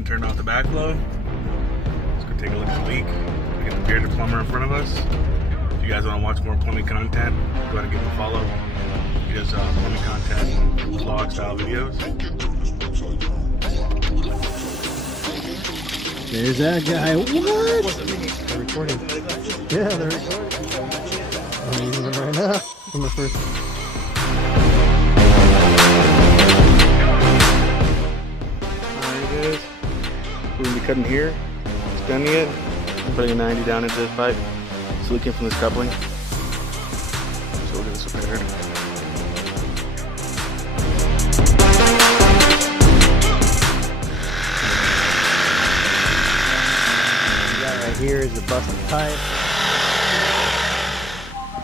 and turned off the backflow. Let's go take a look at the leak. We got the bearded plumber in front of us. If you guys want to watch more plumbing content, go ahead and give him a follow. He does plumbing content, vlog style videos. There's that guy. What? They're recording. Yeah, they're recording. I'm using them right now. I'm the first. Alright guys, we're going to be cutting here, extending it, and putting a 90 down into this pipe. It's leaking from this coupling. So we'll get this repaired. Right here is a busted pipe.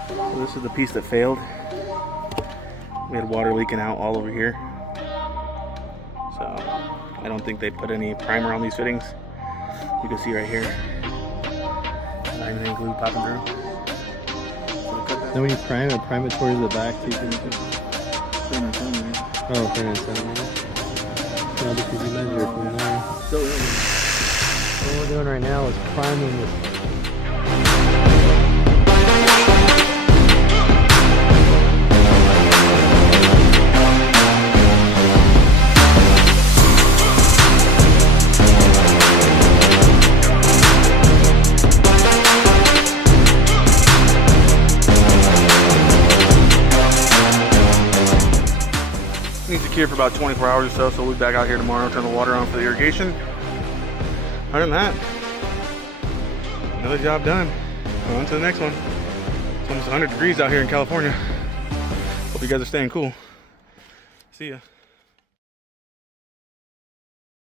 So this is the piece that failed. We had water leaking out all over here. So I don't think they put any primer on these fittings. You can see right here. Not even any glue popping through. Then when you prime it towards the back so you can... Oh, 300 centimeters. No, because you measure it from there. What we're doing right now is priming this. Needs to cure for about 24 hours or so we'll be back out here tomorrow, turn the water on for the irrigation. Other than that, another job done. On to the next one. It's almost 100 degrees out here in California. Hope you guys are staying cool. See ya.